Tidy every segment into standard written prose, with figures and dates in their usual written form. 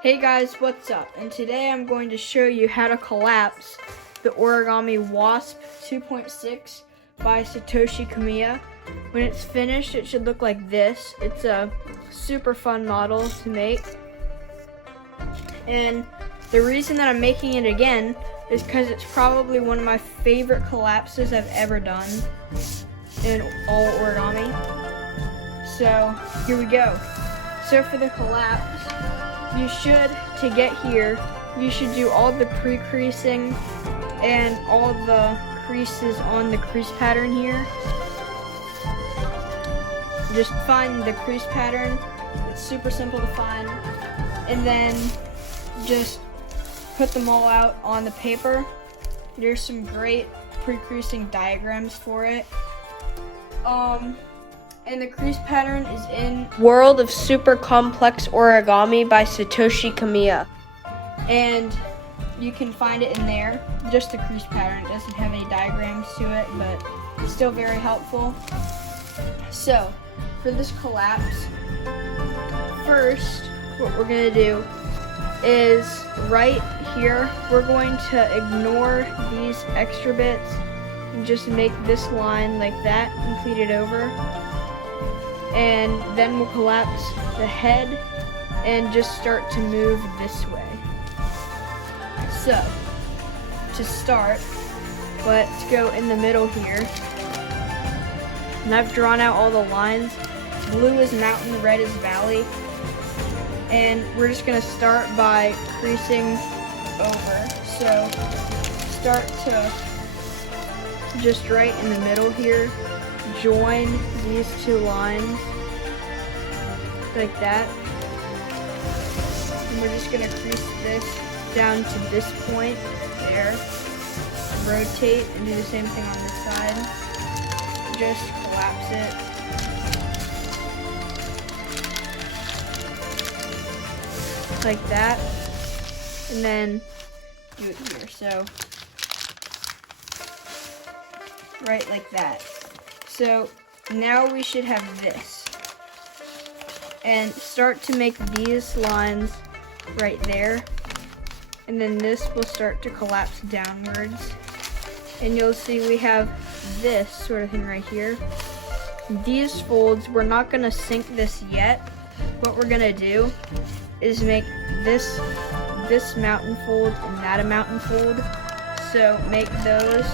Hey guys, what's up? And today I'm going to show you how to collapse the origami Wasp 2.6 by Satoshi Kamiya. When it's finished, it should look like this. It's a super fun model to make. And the reason that I'm making it again is because it's probably one of my favorite collapses I've ever done in all origami. So here we go. So for the collapse, to get here, you should do all the pre-creasing and all the creases on the crease pattern here. Just find the crease pattern. It's super simple to find. And then just put them all out on the paper. There's some great pre-creasing diagrams for it. And the crease pattern is in World of Super Complex Origami by Satoshi Kamiya. And you can find it in there, just the crease pattern. It doesn't have any diagrams to it, but it's still very helpful. So, for this collapse, first, what we're gonna do is right here, we're going to ignore these extra bits and just make this line like that and pleat it over. And then we'll collapse the head and just start to move this way. So, to start, let's go in the middle here. And I've drawn out all the lines. Blue is mountain, red is valley. And we're just gonna start by creasing over. So, start to just right in the middle here. Join these two lines like that, and we're just going to crease this down to this point there, rotate and do the same thing on this side, just collapse it, like that, and then do it here, so right like that. So now we should have this, and start to make these lines right there, and then this will start to collapse downwards, and you'll see we have this sort of thing right here. These folds, we're not going to sink this yet. What we're going to do is make this mountain fold and that a mountain fold, so make those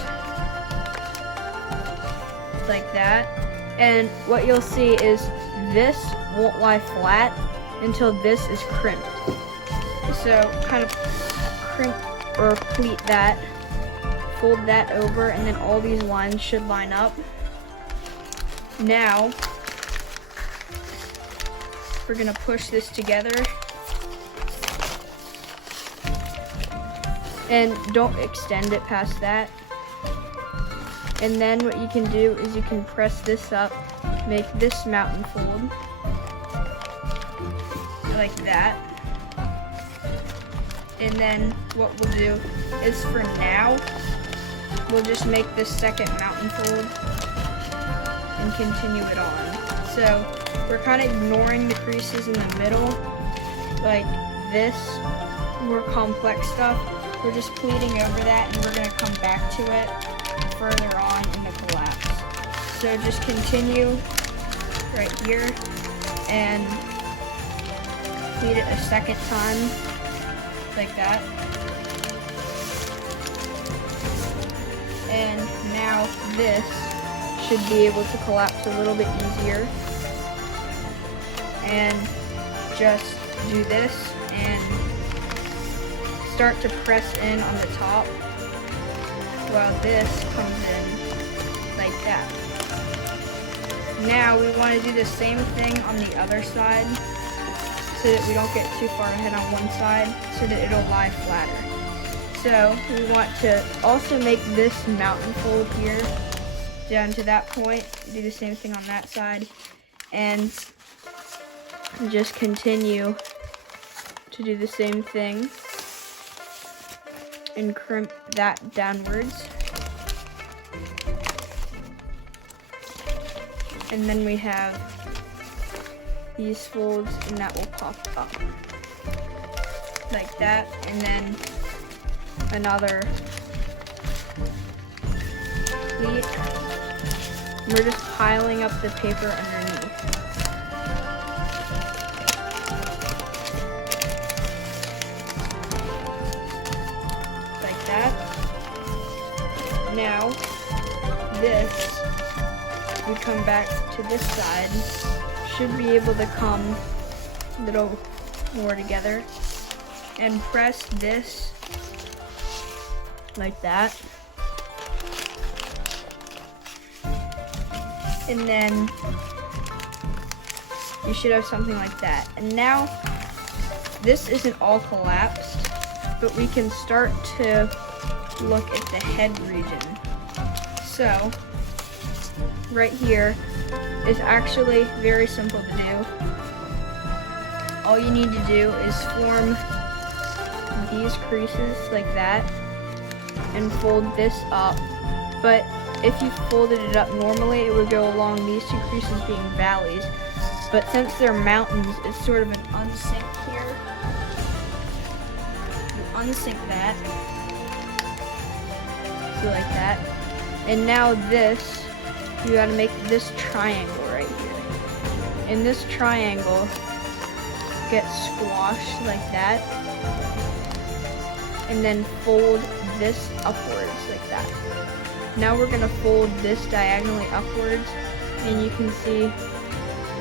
like that, and what you'll see is this won't lie flat until this is crimped. So kind of crimp or pleat that, fold that over, and then all these lines should line up. Now we're gonna push this together, and don't extend it past that. And then what you can do is you can press this up, make this mountain fold, like that. And then what we'll do is for now, we'll just make this second mountain fold and continue it on. So we're kind of ignoring the creases in the middle, like this more complex stuff. We're just pleating over that, and we're gonna come back to it further on in the collapse. So just continue right here and pleat it a second time like that. And now this should be able to collapse a little bit easier. And just do this and start to press in on the top, while this comes in like that. Now we want to do the same thing on the other side so that we don't get too far ahead on one side, so that it'll lie flatter. So we want to also make this mountain fold here down to that point, do the same thing on that side, and just continue to do the same thing and crimp that downwards. And then we have these folds, and that will pop up. like that, and then another pleat. We're just piling up the paper underneath. Like that. Now, this, we come back to this side, should be able to come a little more together, and press this like that. And then you should have something like that. And now, this isn't all collapsed, but we can start to look at the head region. So, right here is actually very simple to do. All you need to do is form these creases like that and fold this up. But if you folded it up normally, it would go along these two creases being valleys. But since they're mountains, it's sort of an unsync here. You unsync that. So like that. And now this, you gotta make this triangle right here. And this triangle gets squashed like that. And then fold this upwards like that. Now we're gonna fold this diagonally upwards, and you can see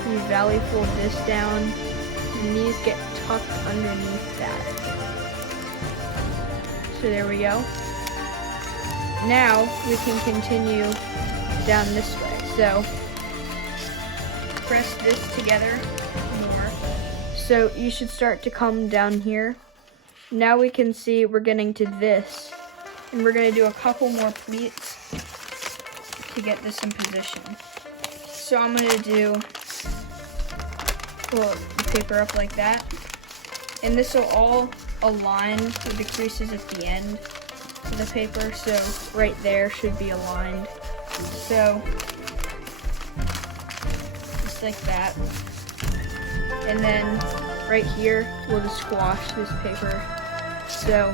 you valley fold this down, and these get tucked underneath that. So there we go. Now we can continue down this way. So press this together more. So you should start to come down here. Now we can see we're getting to this, and we're gonna do a couple more pleats to get this in position. So I'm gonna pull the paper up like that, and this will all align with the creases at the end of the paper, so right there should be aligned. So just like that, and then right here we'll just squash this paper. So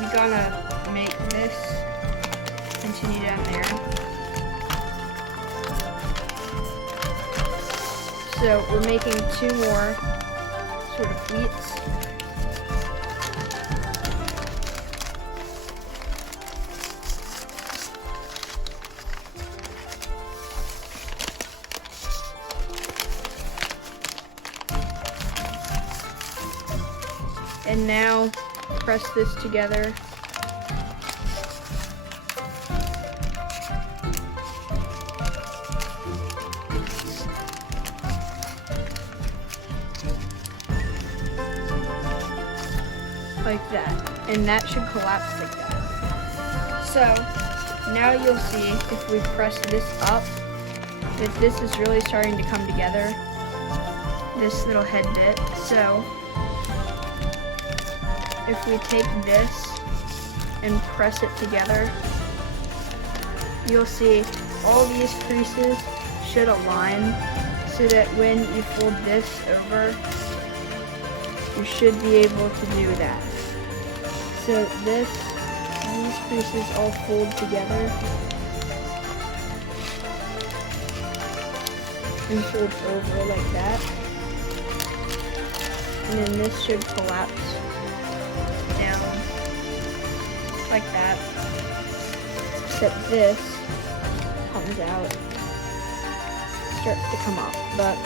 we're gonna make this continue down there. So we're making two more sort of pleats. And now press this together. Like that, and that should collapse like that. So now you'll see if we press this up that this is really starting to come together, this little head bit. So if we take this and press it together, you'll see all these creases should align so that when you fold this over, you should be able to do that. So these creases all fold together and fold over like that. And then this should collapse down like that. Except this comes out, starts to come up, but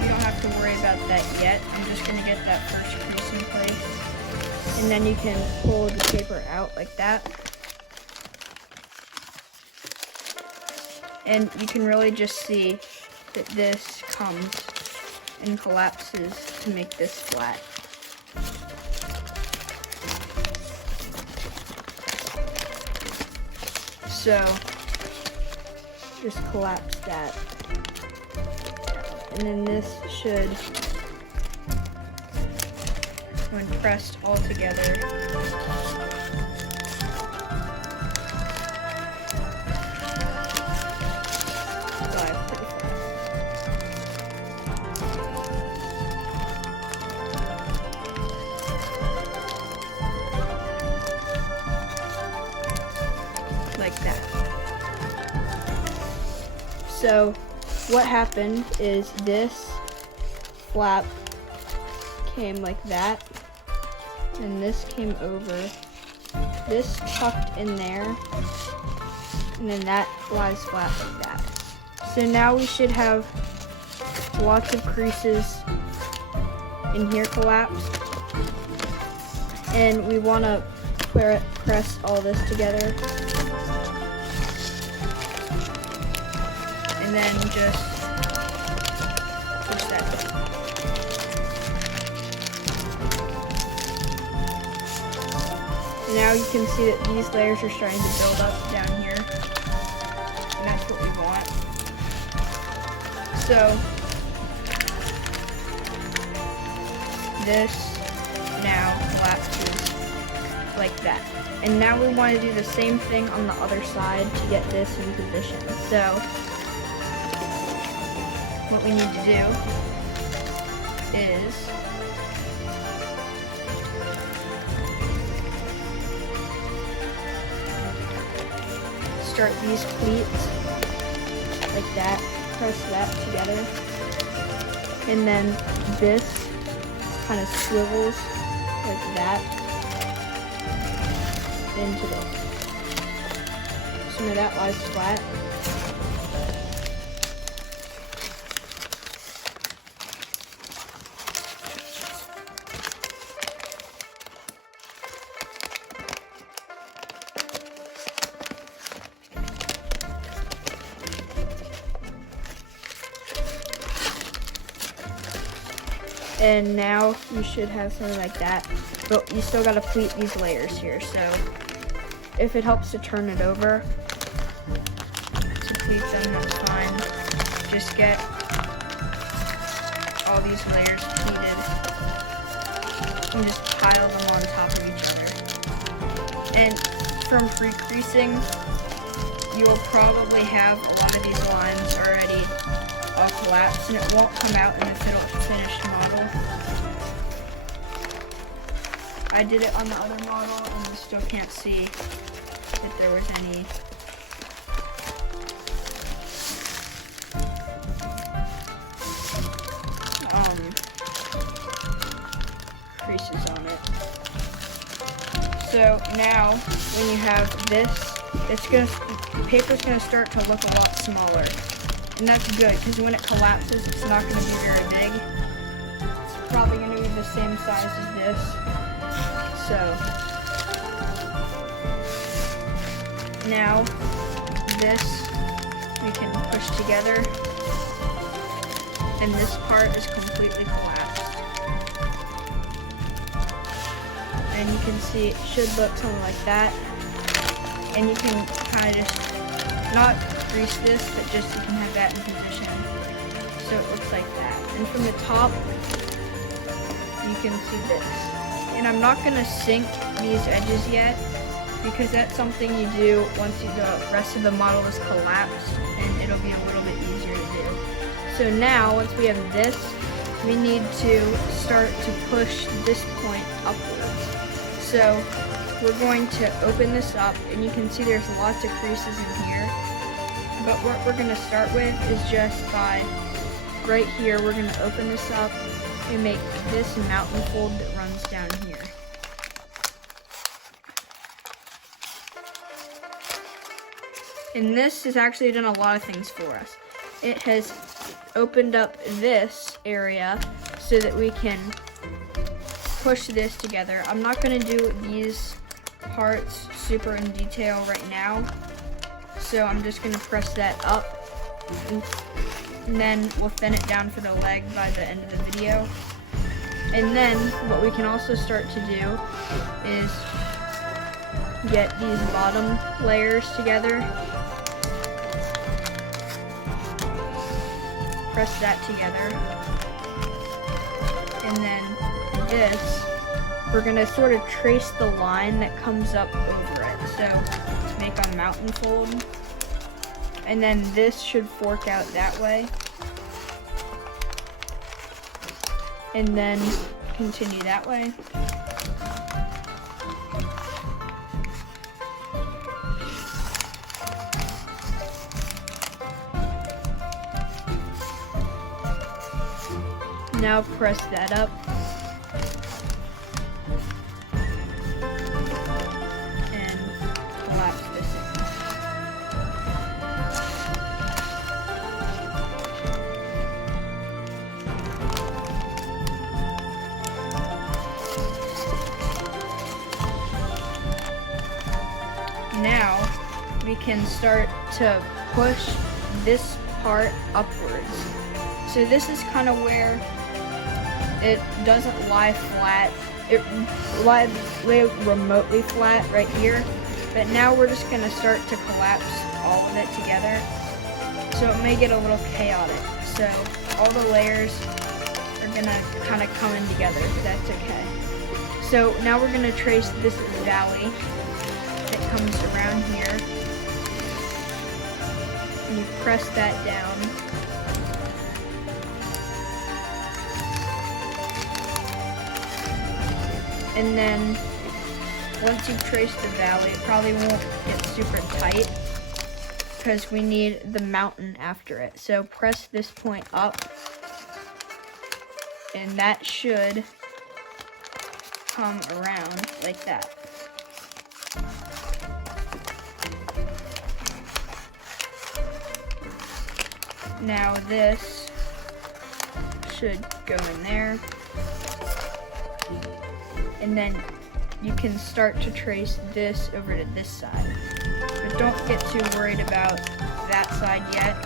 you don't have to worry about that yet. I'm just gonna get that first crease in place. And then you can pull the paper out like that. And you can really just see that this comes and collapses to make this flat. So just collapse that. And then this should, when pressed all together, So what happened is this flap came like that, and this came over, this tucked in there, and then that lies flat like that. So now we should have lots of creases in here collapsed, and we want to press all this together, and then just push that down. And now you can see that these layers are starting to build up down here, and that's what we want. So this now collapses like that. And now we want to do the same thing on the other side to get this in position. So what we need to do is start these cleats like that, press that together, and then this kind of swivels like that into this. So now that lies flat. And now you should have something like that, but you still gotta pleat these layers here. So if it helps to turn it over to pleat them, that's fine. Just get all these layers pleated and just pile them on top of each other. And from pre-creasing, you will probably have a lot of these lines already all collapsed, and it won't come out in the finished model. I did it on the other model, and you still can't see if there was any creases on it. So now, when you have this, the paper's gonna start to look a lot smaller. And that's good, because when it collapses, it's not going to be very big. It's probably going to be the same size as this. So, now, this we can push together, and this part is completely collapsed. And you can see it should look something like that. And you can kind of just not crease this, but just you can have that in position. So it looks like that. And from the top, you can see this. And I'm not going to sink these edges yet, because that's something you do once the rest of the model is collapsed, and it'll be a little bit easier to do. So now, once we have this, we need to start to push this point upwards. So we're going to open this up, and you can see there's lots of creases in here. But what we're going to start with is just by right here, we're going to open this up and make this mountain fold that runs down here. And this has actually done a lot of things for us. It has opened up this area so that we can push this together. I'm not going to do these parts super in detail right now. So I'm just going to press that up, and then we'll thin it down for the leg by the end of the video. And then what we can also start to do is get these bottom layers together. Press that together. And then this, we're going to sort of trace the line that comes up over it. So let's make a mountain fold. And then this should fork out that way. And then continue that way. Now press that up. And collapse this in. Now we can start to push this part upwards. So this is kind of where it doesn't lie flat. It lies remotely flat right here. But now we're just gonna start to collapse all of it together. So it may get a little chaotic. So all the layers are gonna kind of come in together, but that's okay. So now we're gonna trace this valley that comes around here. And you press that down. And then once you've traced the valley, it probably won't get super tight because we need the mountain after it. So press this point up and that should come around like that. Now this should go in there. And then you can start to trace this over to this side. But don't get too worried about that side yet,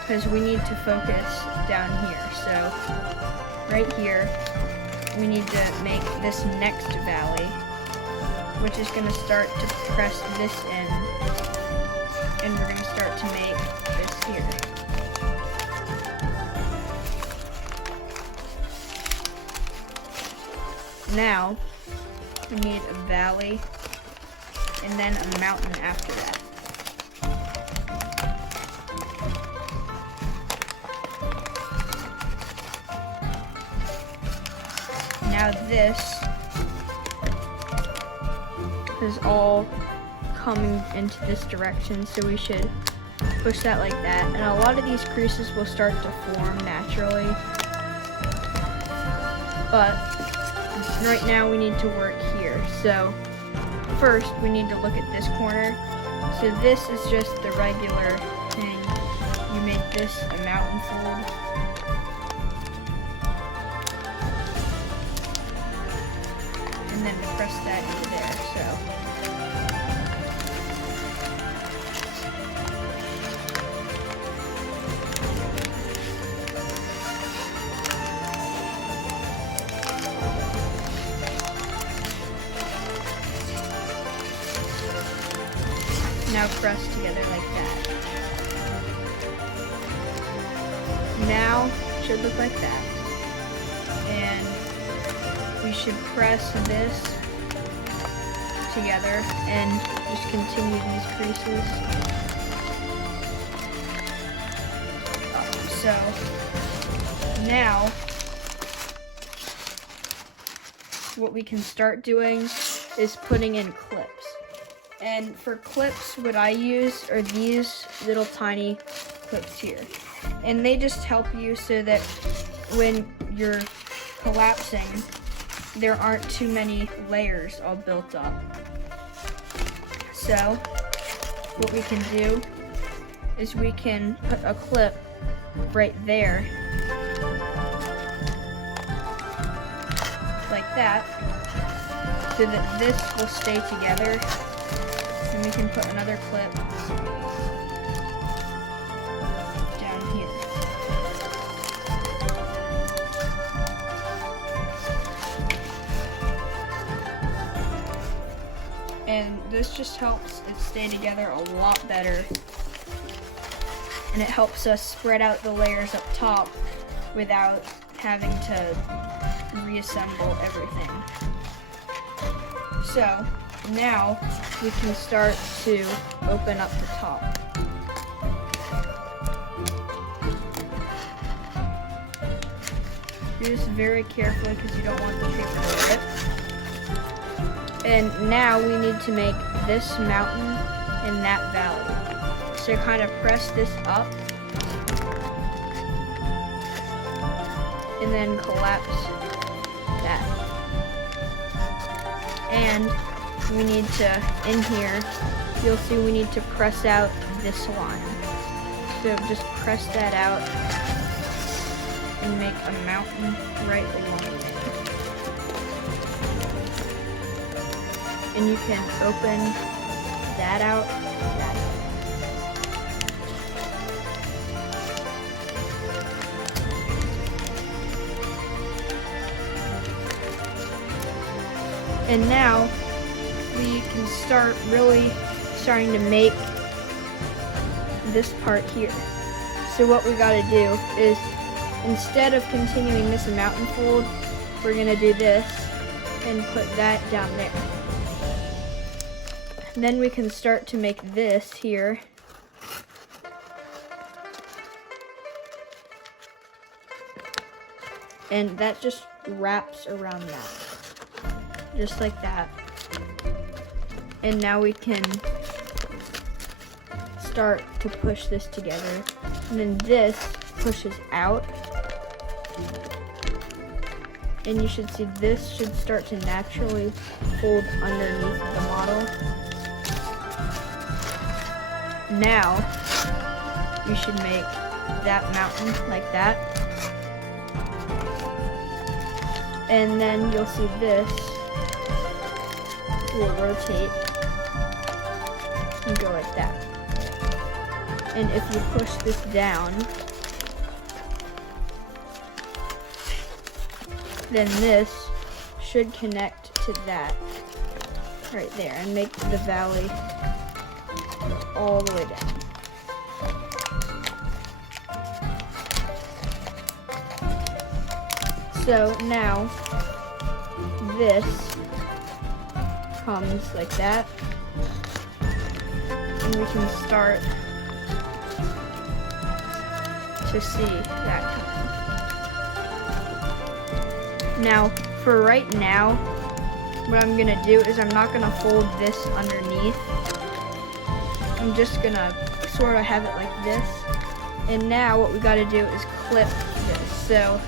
because we need to focus down here. So right here, we need to make this next valley, which is going to start to press this in, and we're going to start to make this here. Now, we need a valley, and then a mountain after that. Now this is all coming into this direction, so we should push that like that. And a lot of these creases will start to form naturally, but right now we need to work here. So first we need to look at this corner. So this is just the regular thing. You make this a mountain fold. And then press that into there. So now press together like that. Now it should look like that. And we should press this together and just continue these creases. So now what we can start doing is putting in clips. And for clips, what I use are these little tiny clips here. And they just help you so that when you're collapsing, there aren't too many layers all built up. So what we can do is we can put a clip right there, like that, so that this will stay together. And we can put another clip down here. And this just helps it stay together a lot better. And it helps us spread out the layers up top without having to reassemble everything. So now we can start to open up the top. Do this very carefully because you don't want the paper to rip. And now we need to make this mountain and that valley. So kind of press this up and then collapse that. And we need to, in here, you'll see we need to press out this line. So just press that out and make a mountain right along there. And you can open that out, that out. And now we can start really starting to make this part here. So what we gotta do is, instead of continuing this mountain fold, we're gonna do this and put that down there. And then we can start to make this here. And that just wraps around that. Just like that. And now we can start to push this together. And then this pushes out. And you should see this should start to naturally fold underneath the model. Now, you should make that mountain like that. And then you'll see this will rotate and go like that. And if you push this down, then this should connect to that right there and make the valley all the way down. So now this comes like that, and we can start to see that coming. Now, for right now, what I'm gonna do is I'm not gonna fold this underneath. I'm just gonna sort of have it like this. And now what we gotta do is clip this. So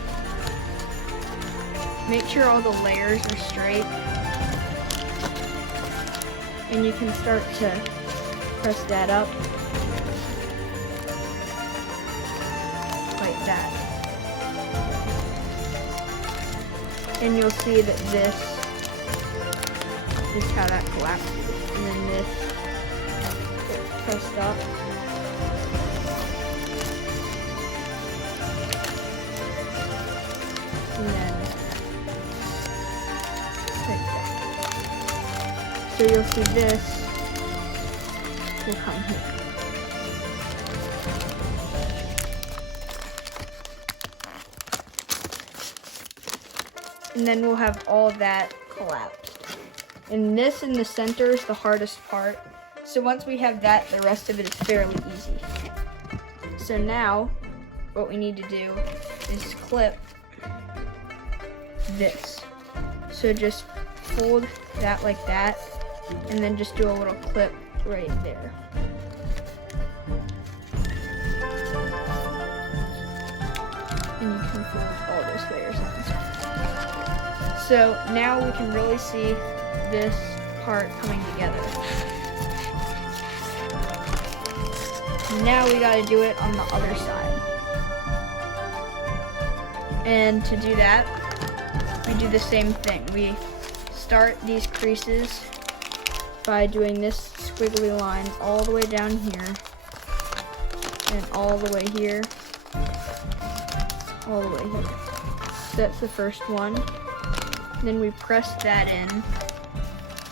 make sure all the layers are straight. And you can start to press that up like that. And you'll see that this is how that collapses. And then this gets pressed up. And then like that. So you'll see this will come here. And then we'll have all of that collapsed. And this in the center is the hardest part. So once we have that, the rest of it is fairly easy. So now, what we need to do is clip this. So just fold that like that, and then just do a little clip right there. And you can fold all those layers in. So now we can really see this part coming together. Now we gotta do it on the other side. And to do that, we do the same thing. We start these creases by doing this squiggly line all the way down here, and all the way here, all the way here. So that's the first one. Then we press that in,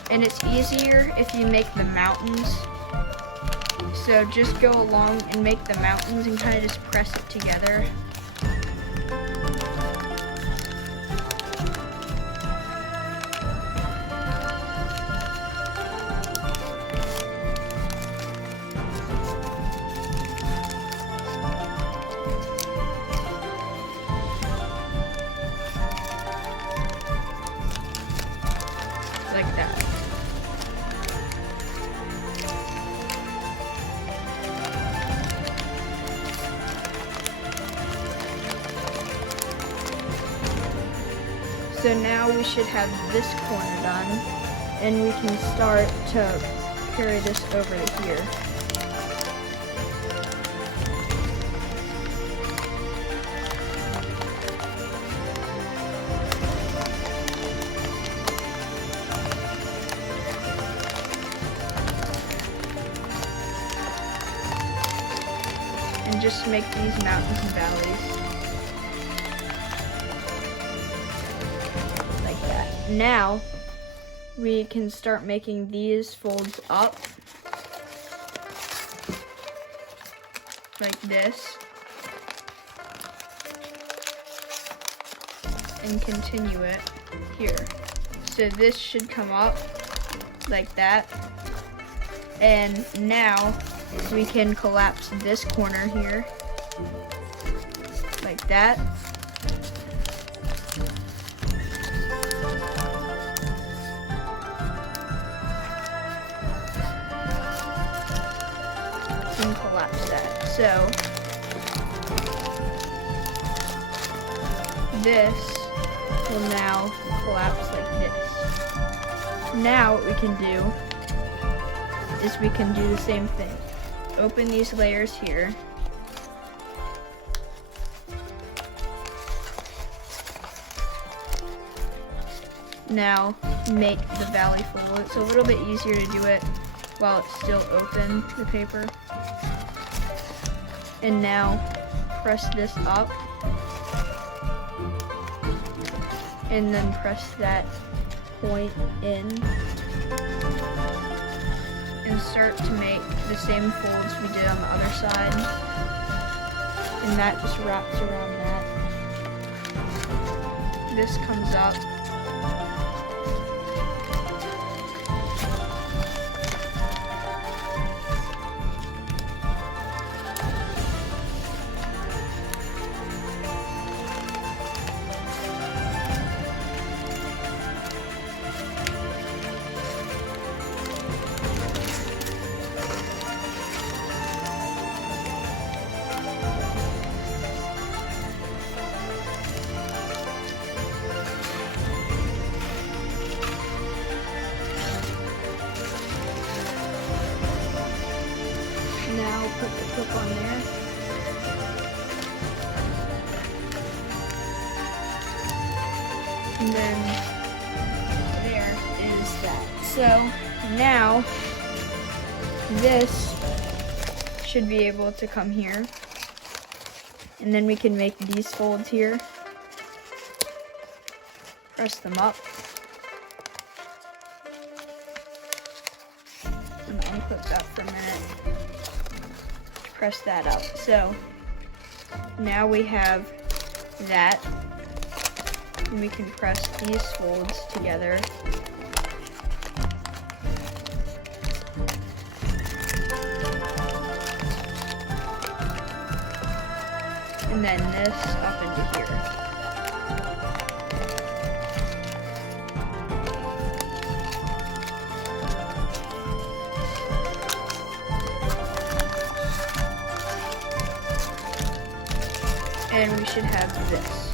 and it's easier if you make the mountains. So just go along and make the mountains and kind of just press it together. Like that. So now we should have this corner done, and we can start to carry this over to here. And just make these mountains and valleys. Like that. Now, we can start making these folds up. Like this. And continue it here. So this should come up like that. And now, we can collapse this corner here, like that. And collapse that. So, this will now collapse like this. Now what we can do is we can do the same thing. Open these layers here. Now make the valley fold. It's a little bit easier to do it while it's still open, the paper. And now press this up. And then press that point in. And start to make the same folds we did on the other side. And that just wraps around that. This comes up. Now put the clip on there. And then there is that. So now this should be able to come here. And then we can make these folds here. Press them up. And unclip that for a minute. Press that up. So now we have that, and we can press these folds together. And then this up into here. And we should have this.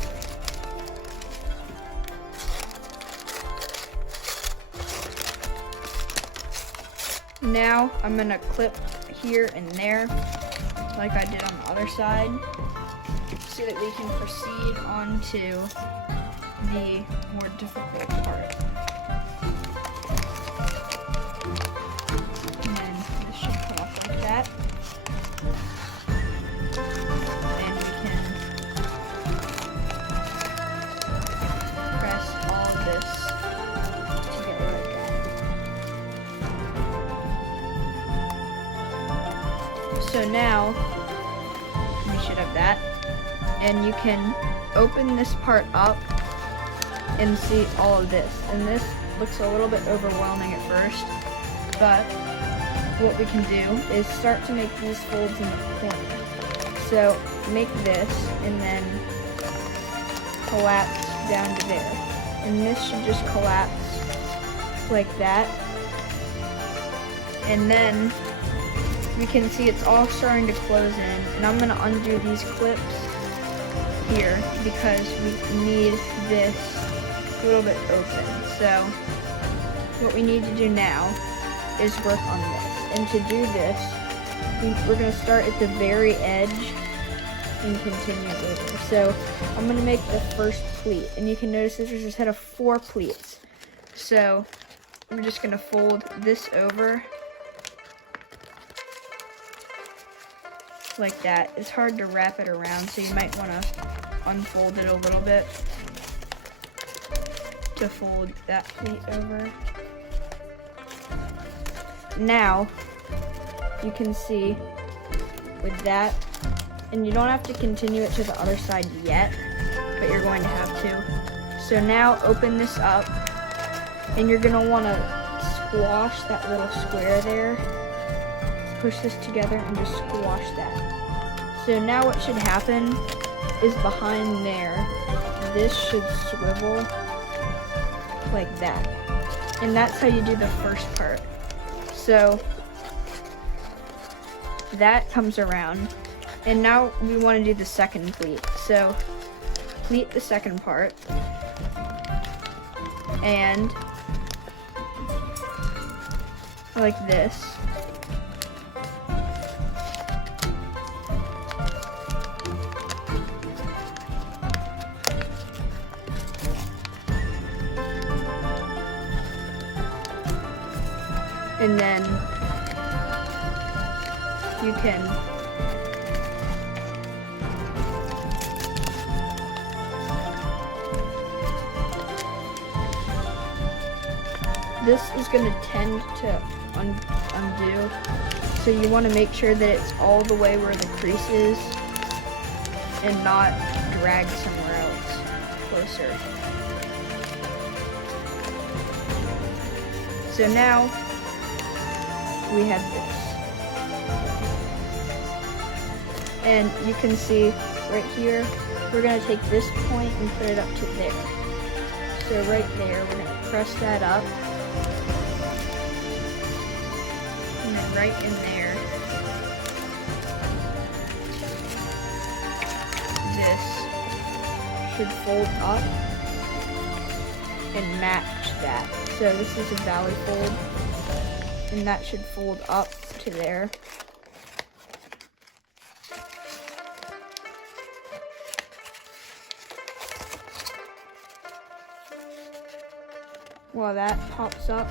Now I'm gonna clip here and there, like I did on the other side, so that we can proceed on to the more difficult part. And then this should come up like that. So now, we should have that, and you can open this part up and see all of this. And this looks a little bit overwhelming at first, but what we can do is start to make these folds in the corner. So make this, and then collapse down to there. And this should just collapse like that. And then we can see it's all starting to close in, and I'm gonna undo these clips here because we need this a little bit open. So what we need to do now is work on this. And to do this, we're going to start at the very edge and continue over. So I'm going to make the first pleat, and you can notice there's a set of 4 pleats. So I'm just going to fold this over like that. It's hard to wrap it around, so you might want to unfold it a little bit to fold that pleat over. Now you can see with that, and you don't have to continue it to the other side yet, but you're going to have to. So now open this up, and you're going to want to squash that little square there. Push this together and just squash that. So now what should happen is behind there, this should swivel like that. And that's how you do the first part. So that comes around. And now we want to do the second pleat. So pleat the second part. And like this. And then you can this is going to tend to undo, so you want to make sure that it's all the way where the crease is and not drag somewhere else closer. So now we have this. And you can see right here, we're going to take this point and put it up to there. So right there, we're going to press that up. And then right in there, this should fold up and match that. So this is a valley fold, and that should fold up to there. While that pops up.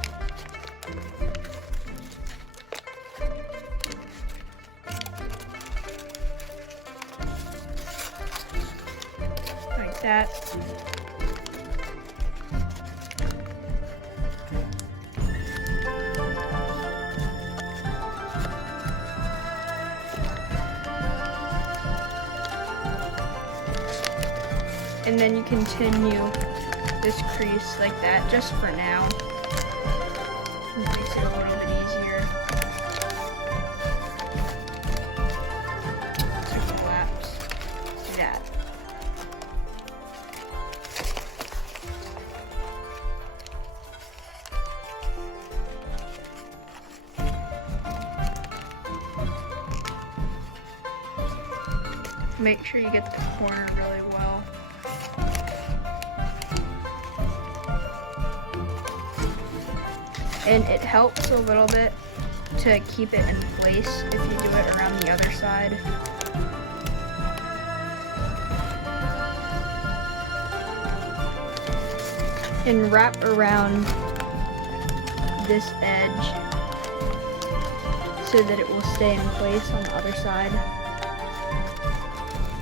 Like that. And then you continue this crease like that, just for now. It makes it a little bit easier to collapse that. Make sure you get the corner really well. And it helps a little bit to keep it in place if you do it around the other side. And wrap around this edge so that it will stay in place on the other side.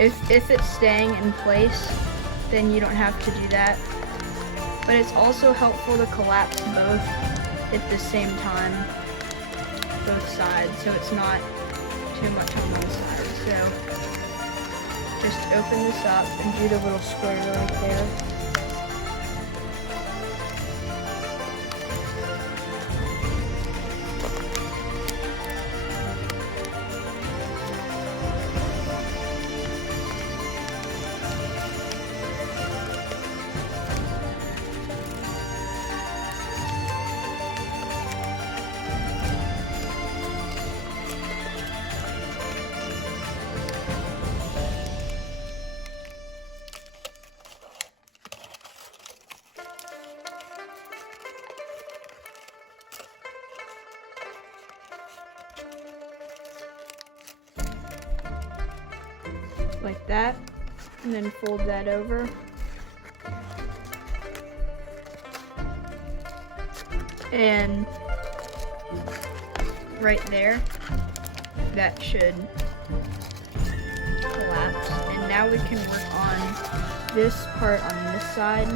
If it's staying in place, then you don't have to do that. But it's also helpful to collapse both at the same time, both sides, so it's not too much on one side. So just open this up and do the little square right there. like that, and then fold that over. And right there, that should collapse. And now we can work on this part on this side.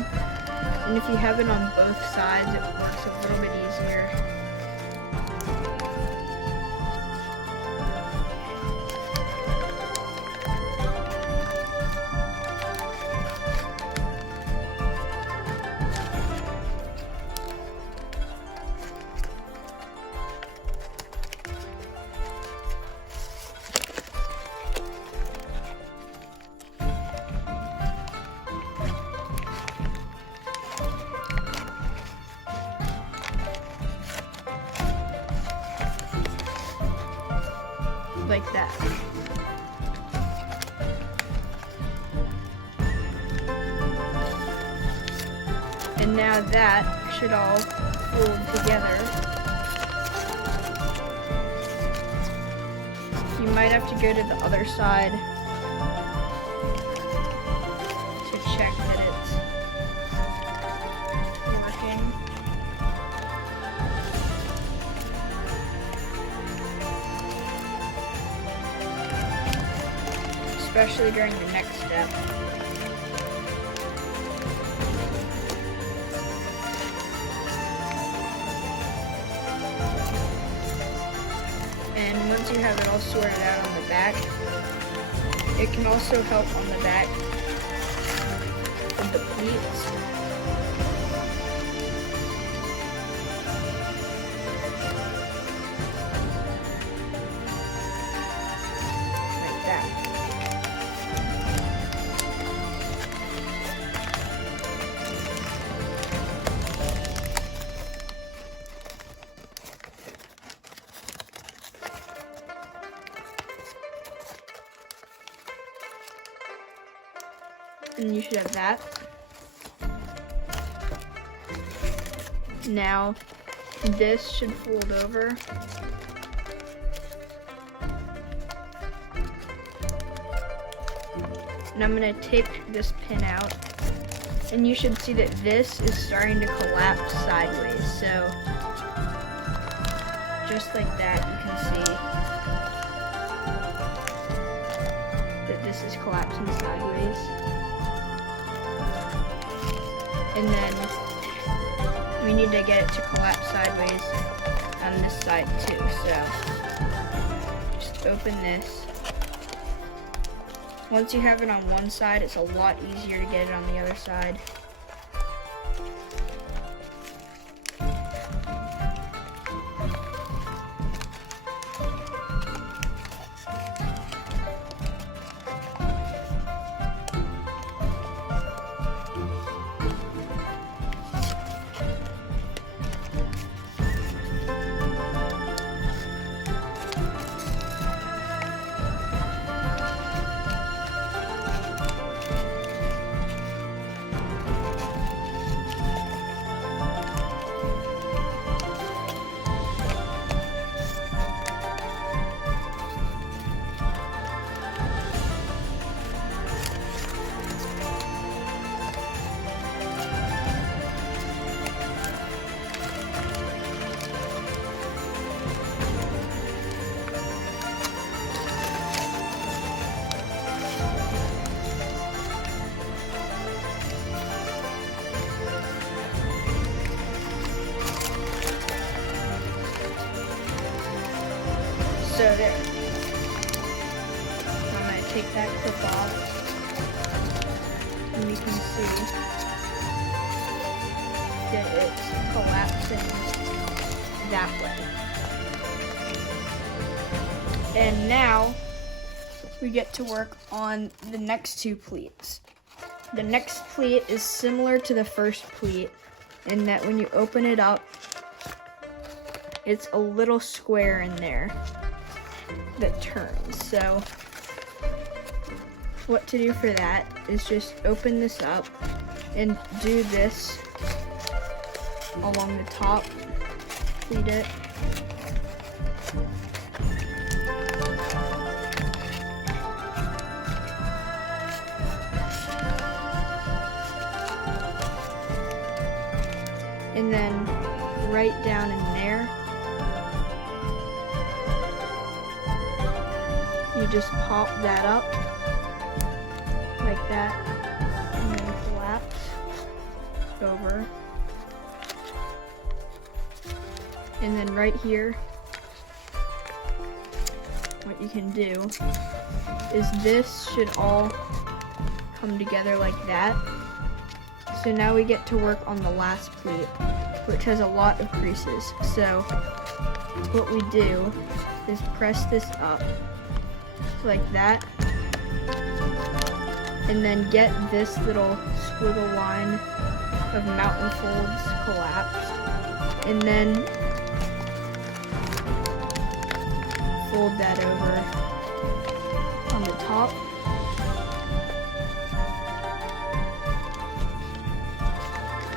And if you have it on both sides, it works a little bit easier. Like that. And now that should all fold together. You might have to go to the other side to check that it's working. Especially during the next step. And once you have it all sorted out on the back, it can also help on the back of the pleats. Like that. And you should have that. Now, this should fold over. And I'm gonna tape this pin out. And you should see that this is starting to collapse sideways. So, just like that, you can see that this is collapsing sideways. And then we need to get it to collapse sideways on this side too. So just open this. Once you have it on one side, it's a lot easier to get it on the other side. So there. I'm going to take that clip off, and you can see that it's collapsing that way. And now we get to work on the next two pleats. The next pleat is similar to the first pleat in that when you open it up, it's a little square in there that turns. So what to do for that is just open this up and do this along the top, pleat it, and then right down in there, you just pop that up like that, and then collapse over. And then right here, what you can do is this should all come together like that. So now we get to work on the last pleat, which has a lot of creases. So what we do is press this up like that, and then get this little squiggle line of mountain folds collapsed, and then fold that over on the top.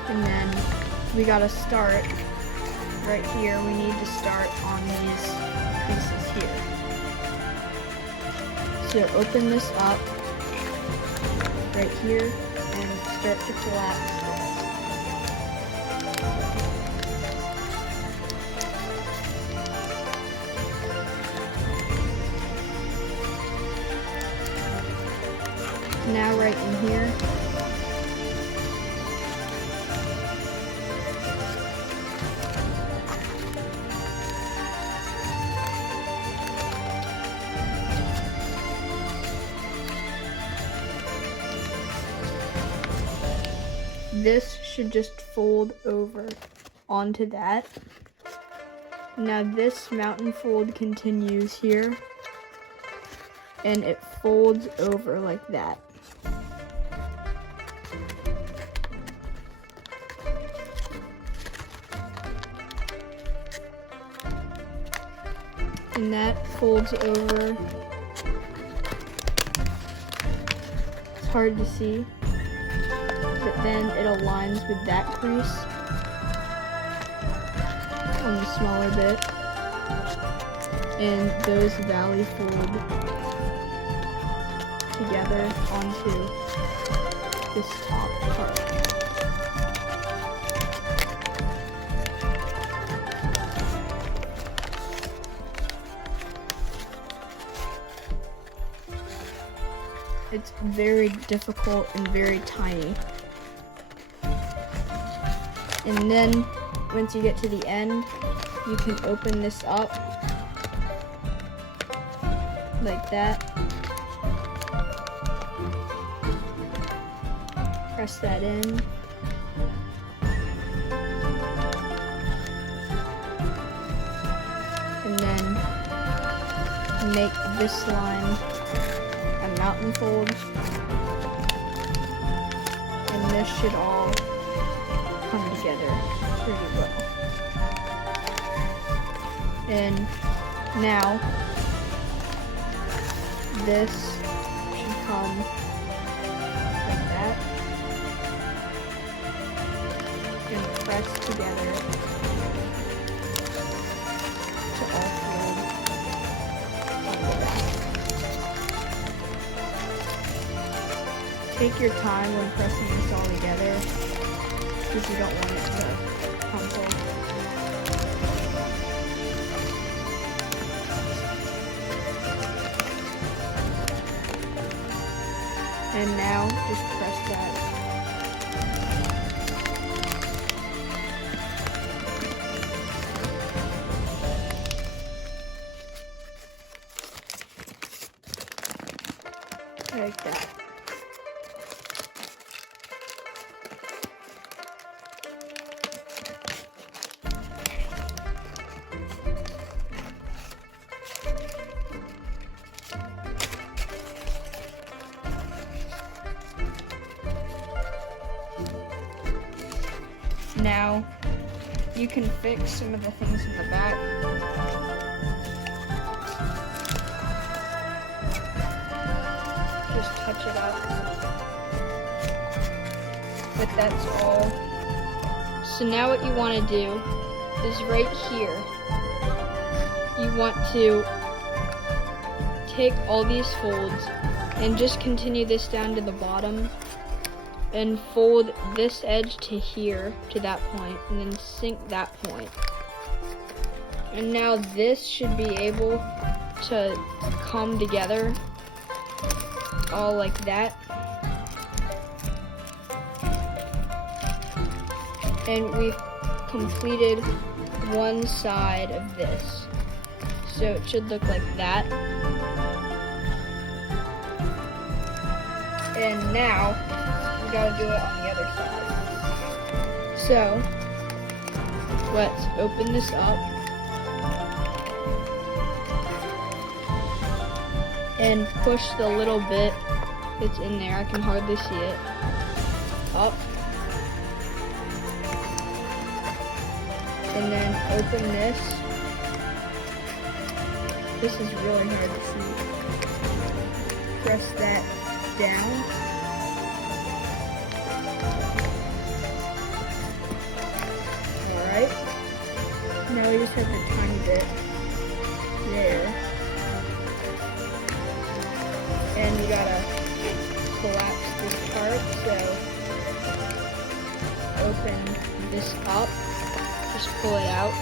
And then we gotta start right here. We need to start on these pieces here. So open this up right here and start to collapse this. Now right in here, this should just fold over onto that. Now this mountain fold continues here, and it folds over like that. And that folds over. It's hard to see, but then it aligns with that crease on the smaller bit, and those valley fold together onto this top part. It's very difficult and very tiny. And then once you get to the end, you can open this up like that. Press that in. And then make this line a mountain fold. And this should all come together pretty well. And now this should come like that and press together to all fold onto that. Take your time when pressing this all together, because you don't want it to crumple. And now just press that. Like that. Now, you can fix some of the things in the back. Just touch it up. But that's all. So now what you want to do is right here, you want to take all these folds and just continue this down to the bottom and fold this edge to here, to that point, and then sink that point. And now this should be able to come together all like that. And we've completed one side of this. So it should look like that. And now we gotta do it on the other side. So let's open this up and push the little bit that's in there. I can hardly see it. Up. And then open this. This is really hard to see. Press that down. Alright. Now we just have the tiny bit there. And we gotta collapse this part, so open this up. Just pull it out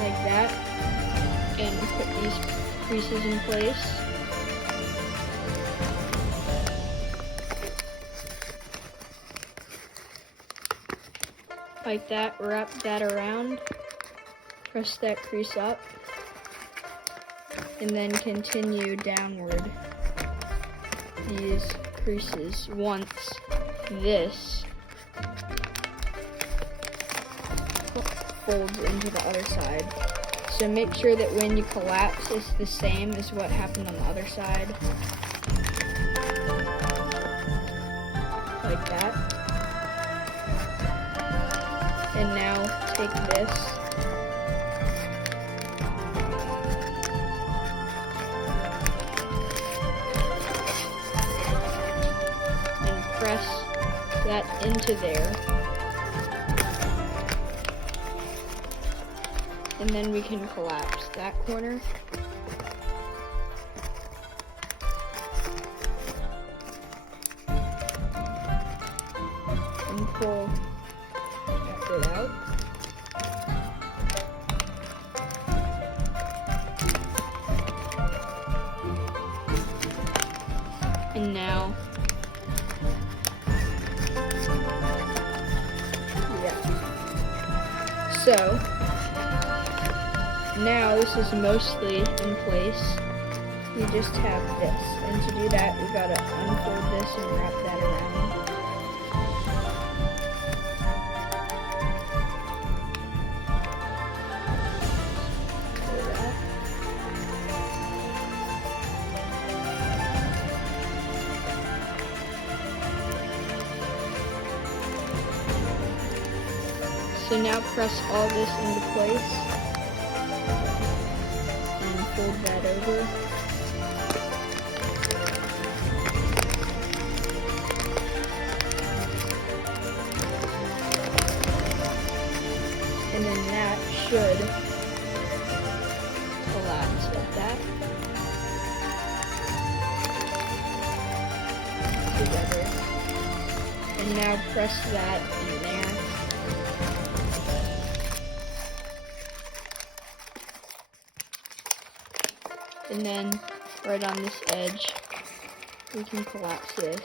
like that and put these creases in place. Like that, wrap that around, press that crease up, and then continue downward these creases once this folds into the other side. So make sure that when you collapse, it's the same as what happened on the other side. Like that. And now take this and press that into there. And then we can collapse that corner. And pull it out. And now, yeah. So, now this is mostly in place. We just have this. And to do that, we gotta unfold this and wrap that around. So now press all this into place and fold that over. And then that should collapse like that together. And now press that in there. And then right on this edge, we can collapse this.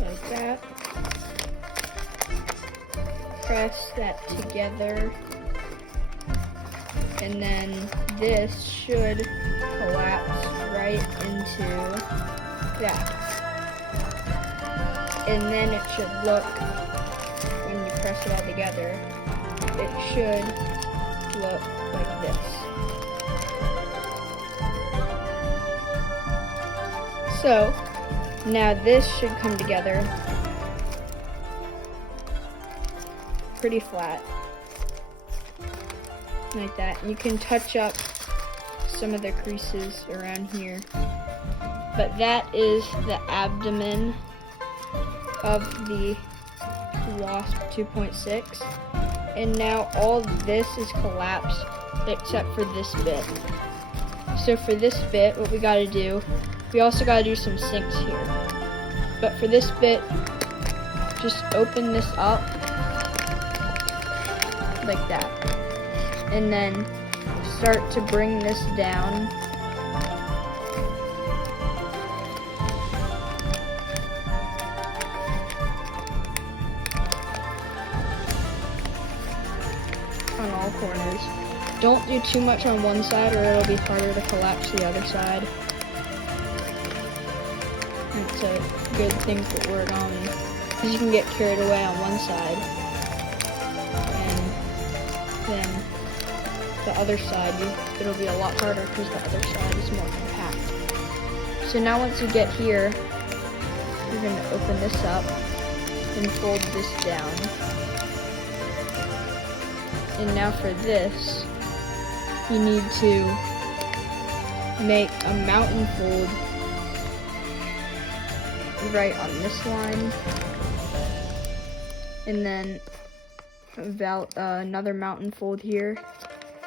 Like that. Press that together. And then this should collapse right into that. And then it should look, when you press it all together, it should look like this. So, now this should come together pretty flat, like that. You can touch up some of the creases around here, but that is the abdomen of the Wasp 2.6. And now all this is collapsed except for this bit. So for this bit, what we gotta do, we also gotta do some sinks here. But for this bit, just open this up like that. And then start to bring this down. On all corners. Don't do too much on one side or it'll be harder to collapse the other side. It's a good thing for origami because you can get carried away on one side and then the other side it'll be a lot harder because the other side is more compact. So now once you get here, you're going to open this up and fold this down. And now for this, you need to make a mountain fold right on this line, and then another mountain fold here,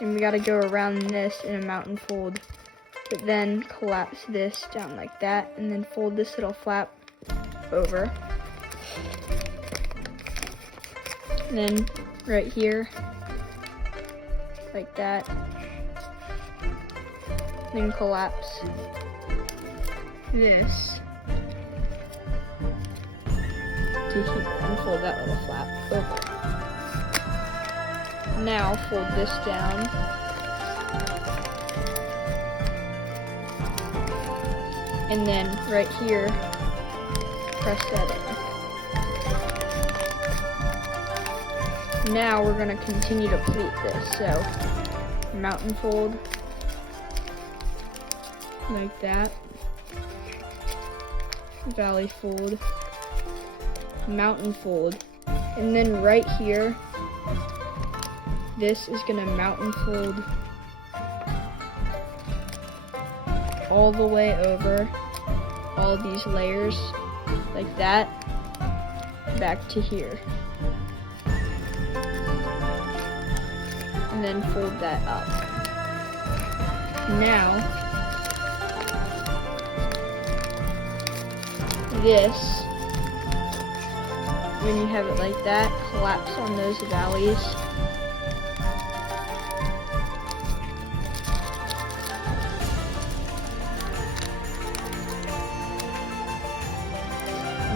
and we got to go around this in a mountain fold, but then collapse this down like that, and then fold this little flap over, and then right here like that, then collapse this to here and fold that little flap over. Now fold this down and then right here press that in. Now we're going to continue to pleat this, so mountain fold like that, valley fold, mountain fold, and then right here this is going to mountain fold all the way over all these layers like that back to here. And then fold that up. Now, this, when you have it like that, collapse on those valleys.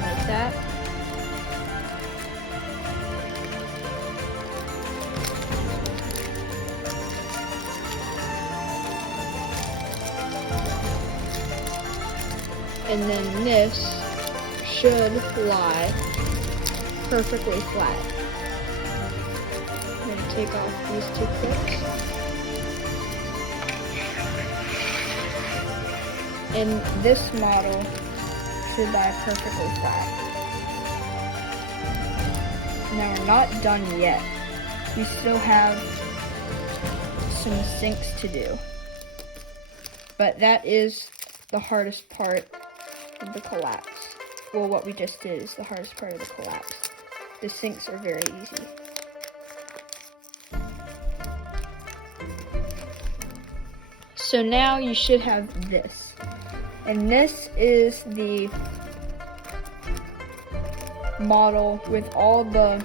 Like that. And then this should lie perfectly flat. I'm going to take off these two clips. And this model should lie perfectly flat. Now we're not done yet. We still have some sinks to do. But that is the hardest part of the collapse. Well, what we just did is the hardest part of the collapse. The sinks are very easy. So now you should have this. And this is the model with all the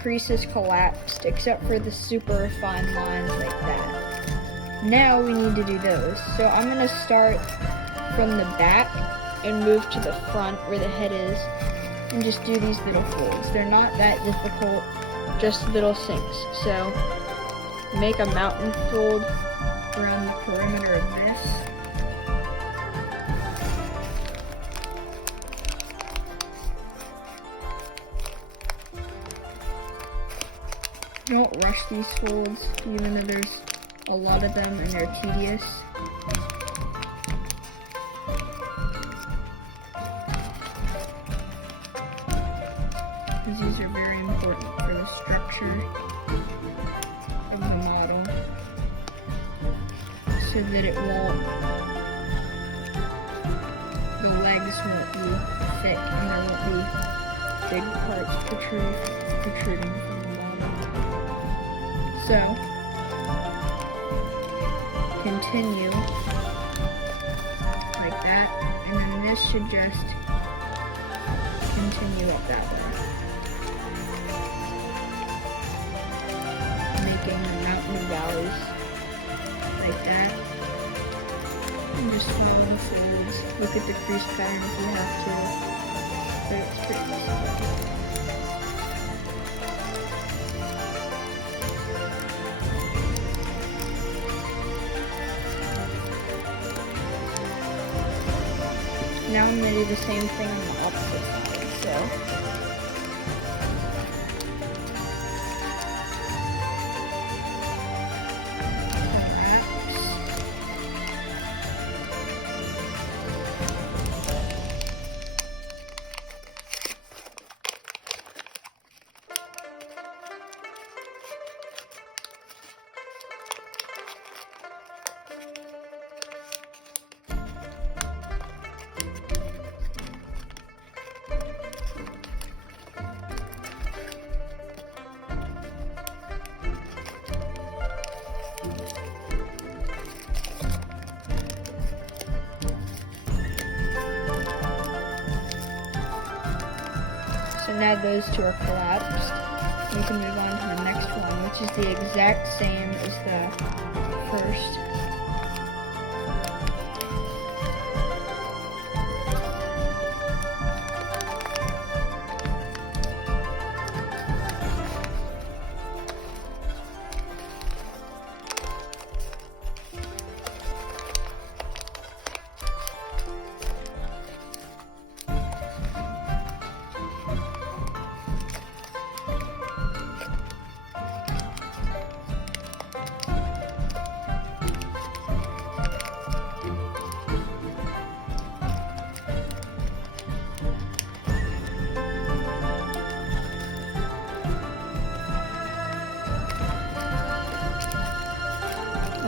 creases collapsed except for the super fine lines like that. Now we need to do those. So I'm going to start from the back and move to the front where the head is and just do these little folds. They're not that difficult, just little sinks. So make a mountain fold around the perimeter of this. Don't rush these folds, even though there's a lot of them and they're tedious. These are very important for the structure of the model, so that it won't, the legs won't be thick and there won't be big parts protruding from the model. So, continue like that, and then this should just continue up that way, making the mountain and valleys like that, and just follow the folds. Look at the crease pattern if you have to, but it's pretty simple. Now I'm going to do the same thing on the opposite side, so So now those two are collapsed. We can move on to the next one, which is the exact same as the first.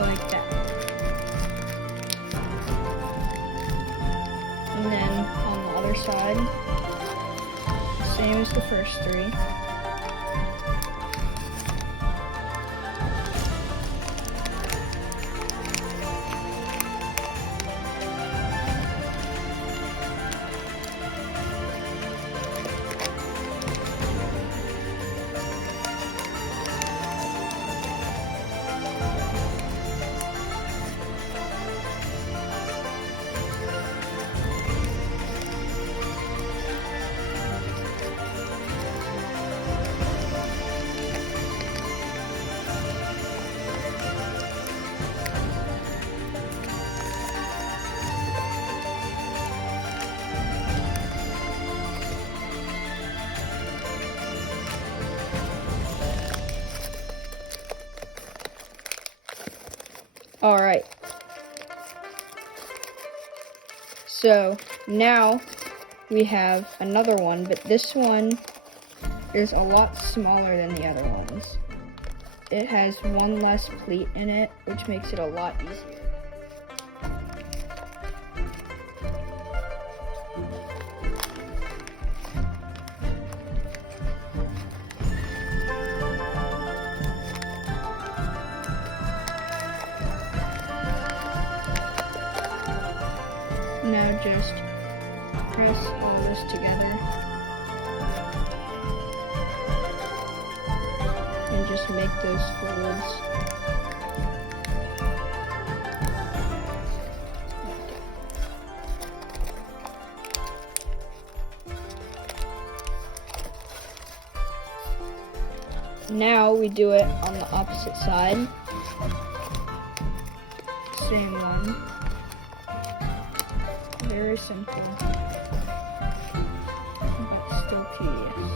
Like that. And then on the other side, same as the first three. Alright. So now we have another one, but this one is a lot smaller than the other ones. It has one less pleat in it, which makes it a lot easier. Now just press all this together and just make those folds. Now we do it on the opposite side. Same one. Very simple, but still tedious.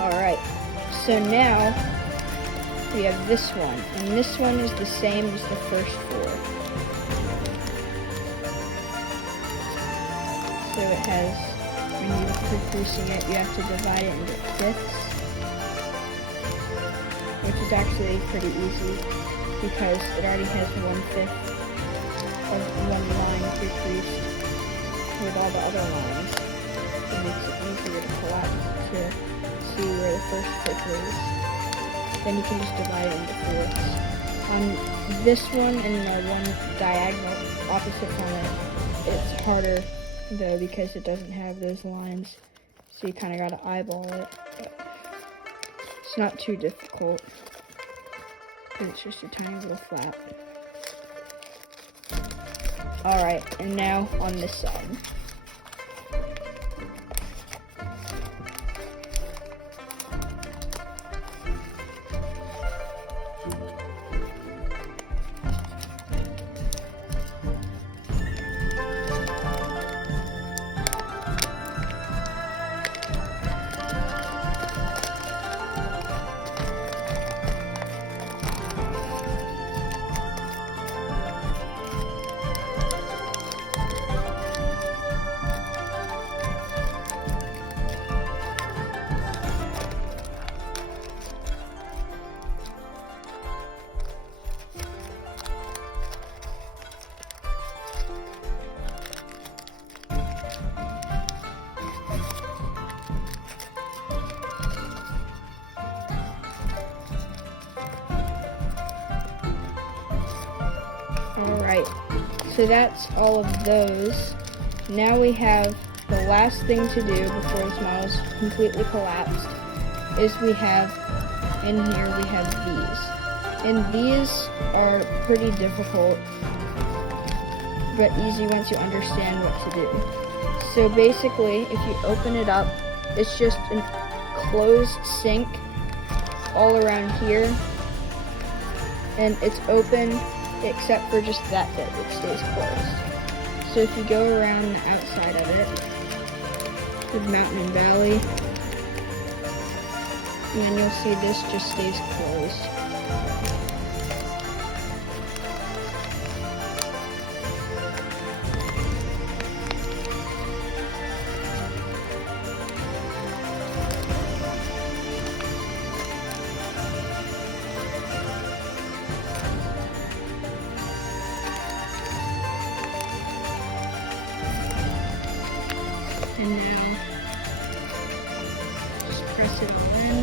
Alright, so now we have this one, and this one is the same as the first 4. So it has, when you're producing it, you have to divide it into fifths, which is actually pretty easy because it already has 1/5 of one line pre-creased with all the other lines. It makes it easier to collapse to see where the first 5th is. Then you can just divide it into fourths. On this one and the one diagonal opposite from it, it's harder though because it doesn't have those lines. So you kind of got to eyeball it. But it's not too difficult because it's just a tiny little flap. Alright, and now on this side. Alright, so that's all of those. Now we have the last thing to do before this model is completely collapsed, is we have, in here we have these. And these are pretty difficult, but easy once you understand what to do. So basically, if you open it up, it's just a closed sink all around here, and it's open except for just that bit that stays closed. So if you go around the outside of it, with mountain and valley, and then you'll see this just stays closed. And now, just press it all in,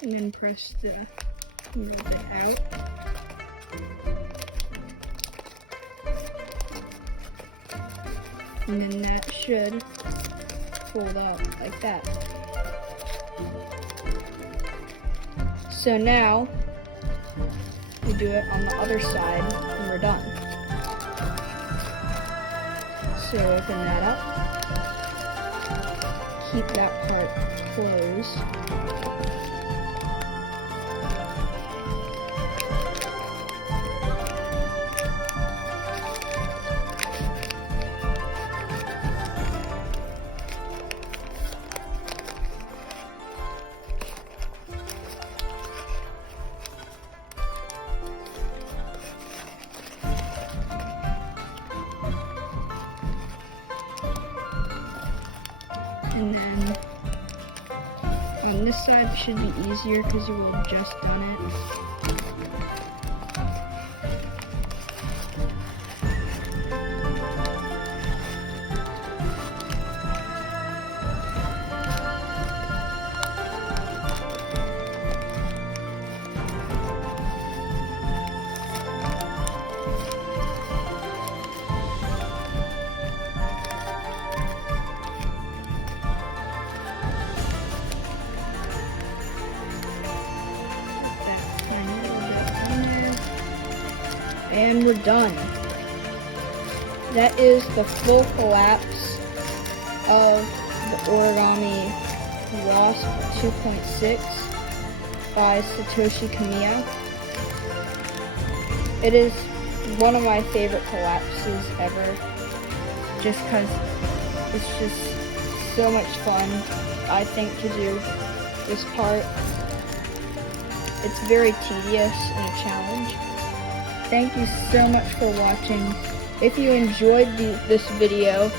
and then press the middle bit out. And then that should fold out like that. So now, we do it on the other side, and we're done. So open that up, keep that part closed, and then on this side it should be easier because you will have just done it. And we're done. That is the full collapse of the Origami Wasp 2.6 by Satoshi Kamiya. It is one of my favorite collapses ever, just because it's just so much fun, I think, to do. this part. It's very tedious and a challenge. Thank you so much for watching. If you enjoyed this video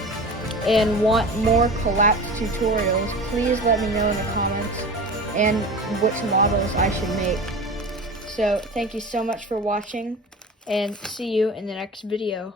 and want more collapse tutorials, please let me know in the comments and which models I should make. So thank you so much for watching, and see you in the next video.